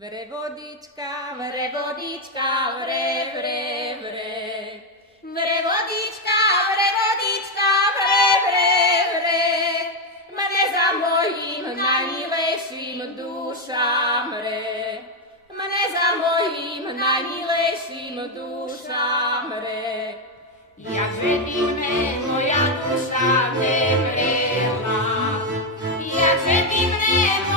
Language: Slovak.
Vre vodička, vre, vre, vre. Vre vodička, vre, vre. Mne za mojím najmilejším dušám re. Mne za mojím najmilejším dušám re. Jakže by mne moja duša nemrela, jakže by mne